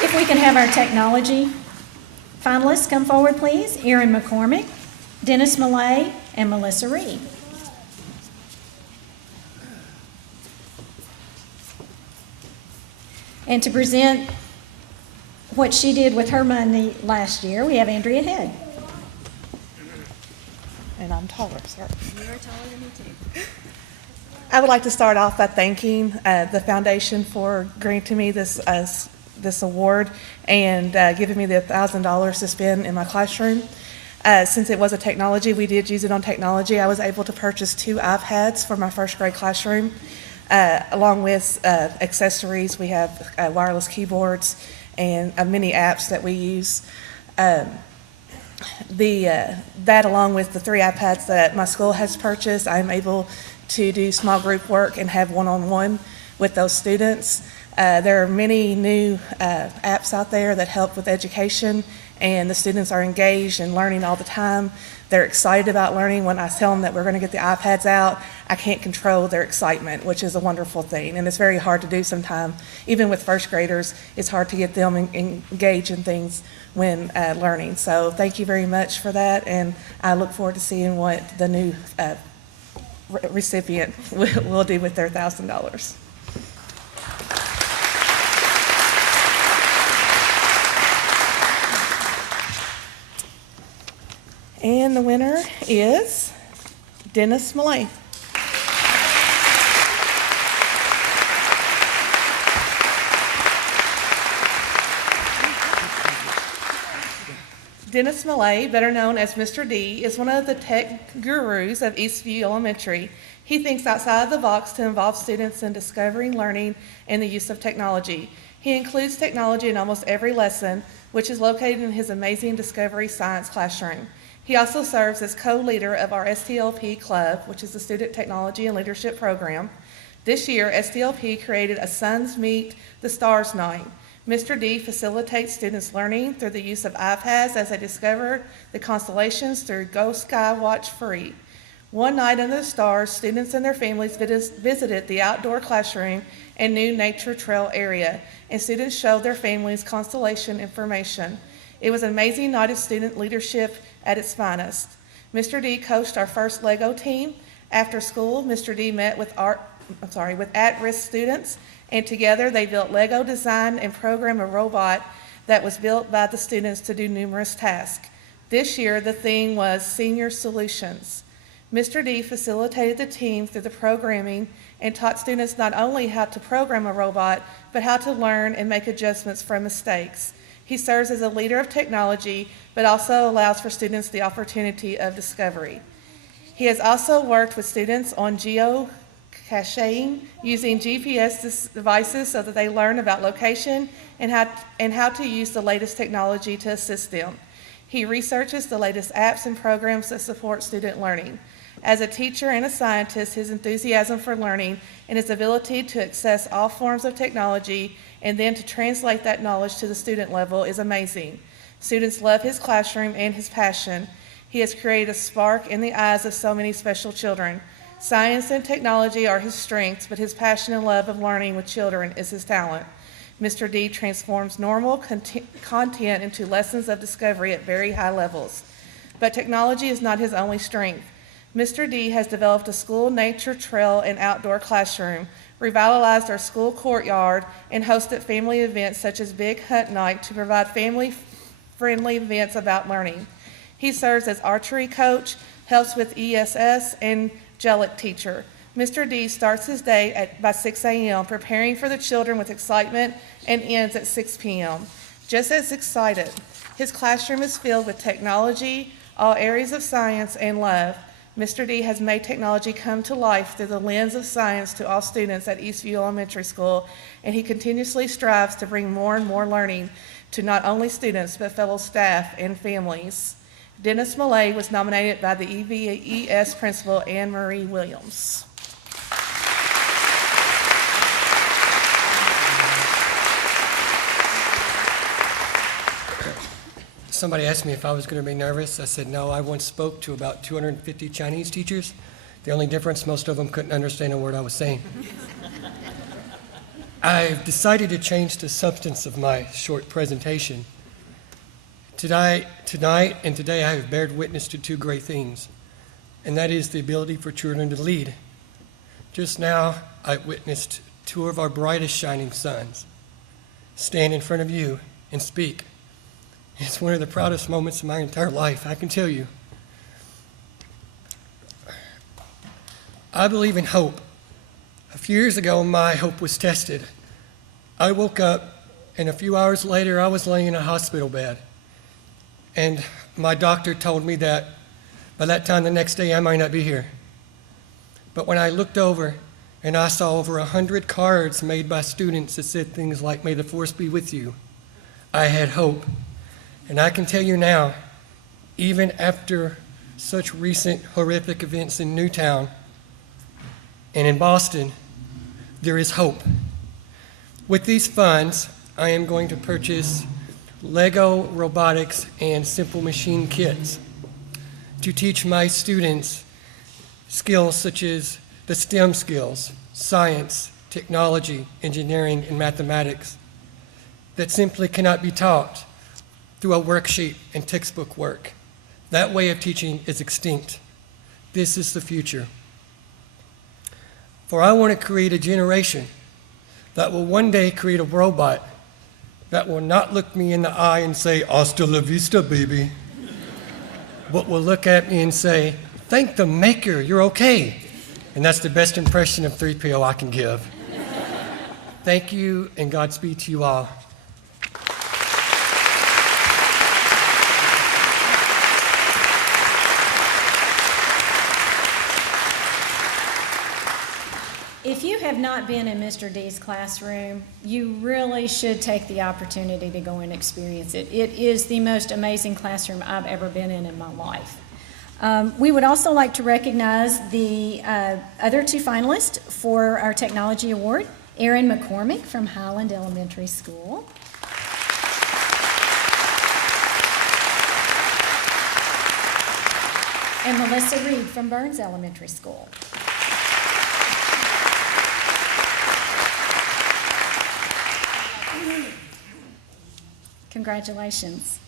If we can have our technology finalists come forward, please. Erin McCormick, Dennis Millay, and Melissa Reed. And to present what she did with her money last year, we have Andrea Head. And I'm taller, sorry. You are taller than me too. I would like to start off by thanking the foundation for granting me this award and giving me the $1,000 to spend in my classroom. Since it was a technology, we did use it on technology. I was able to purchase 2 iPads for my first grade classroom, along with accessories. We have wireless keyboards and many apps that we use. That along with the 3 iPads that my school has purchased, I'm able to do small group work and have one-on-one with those students. There are many new apps out there that help with education, and the students are engaged and learning all the time. They're excited about learning. When I tell them that we're going to get the iPads out, I can't control their excitement, which is a wonderful thing, and it's very hard to do sometimes. Even with first graders, it's hard to get them engaged in things when learning. So thank you very much for that, and I look forward to seeing what the new recipient will do with their $1,000. And the winner is Dennis Millay. Dennis Millay, better known as Mr. D, is one of the tech gurus of Eastview Elementary. He thinks outside of the box to involve students in discovering, learning, and the use of technology. He includes technology in almost every lesson, which is located in his amazing Discovery Science classroom. He also serves as co-leader of our STLP Club, which is the Student Technology and Leadership Program. This year, STLP created a Suns Meet the Stars night. Mr. D facilitates students' learning through the use of iPads as they discover the constellations through Go Sky Watch Free. One night under the stars, students and their families visited the outdoor classroom and new nature trail area, and students showed their families constellation information. It was an amazing night of student leadership at its finest. Mr. D coached our first Lego team. After school, Mr. D met with at-risk students, and together they built Lego, designed and programmed a robot that was built by the students to do numerous tasks. This year, the theme was Senior Solutions. Mr. D facilitated the team through the programming and taught students not only how to program a robot, but how to learn and make adjustments from mistakes. He serves as a leader of technology, but also allows for students the opportunity of discovery. He has also worked with students on geocaching, using GPS devices so that they learn about location and how to use the latest technology to assist them. He researches the latest apps and programs that support student learning. As a teacher and a scientist, his enthusiasm for learning and his ability to access all forms of technology and then to translate that knowledge to the student level is amazing. Students love his classroom and his passion. He has created a spark in the eyes of so many special children. Science and technology are his strengths, but his passion and love of learning with children is his talent. Mr. D transforms normal content into lessons of discovery at very high levels. But technology is not his only strength. Mr. D has developed a school nature trail and outdoor classroom, revitalized our school courtyard, and hosted family events such as Big Hunt Night to provide family-friendly events about learning. He serves as archery coach, helps with ESS, and GELIC teacher. Mr. D starts his day by 6 a.m., preparing for the children with excitement, and ends at 6 p.m. Just as excited, his classroom is filled with technology, all areas of science, and love. Mr. D has made technology come to life through the lens of science to all students at Eastview Elementary School, and he continuously strives to bring more and more learning to not only students but fellow staff and families. Dennis Millay was nominated by the EVES principal Anne Marie Williams. Somebody asked me if I was going to be nervous. I said no. I once spoke to about 250 Chinese teachers. The only difference, most of them couldn't understand a word I was saying. I've decided to change the substance of my short presentation. Tonight and today I have bared witness to two great things, and that is the ability for children to lead. Just now, I witnessed two of our brightest shining suns stand in front of you and speak. It's one of the proudest moments of my entire life, I can tell you. I believe in hope. A few years ago, my hope was tested. I woke up, and a few hours later, I was laying in a hospital bed. And my doctor told me that by that time the next day, I might not be here. But when I looked over and I saw over 100 cards made by students that said things like, "May the force be with you," I had hope. And I can tell you now, even after such recent horrific events in Newtown and in Boston, there is hope. With these funds, I am going to purchase Lego robotics and simple machine kits to teach my students skills such as the STEM skills, science, technology, engineering, and mathematics that simply cannot be taught through a worksheet and textbook work. That way of teaching is extinct. This is the future. For I want to create a generation that will one day create a robot that will not look me in the eye and say, "Hasta la vista, baby," but will look at me and say, "Thank the maker, you're okay." And that's the best impression of 3PO I can give. Thank you, and Godspeed to you all. If you have not been in Mr. D's classroom, you really should take the opportunity to go and experience it. It is the most amazing classroom I've ever been in my life. We would also like to recognize the other two finalists for our Technology Award, Erin McCormick from Highland Elementary School. And Melissa Reed from Burns Elementary School. Congratulations.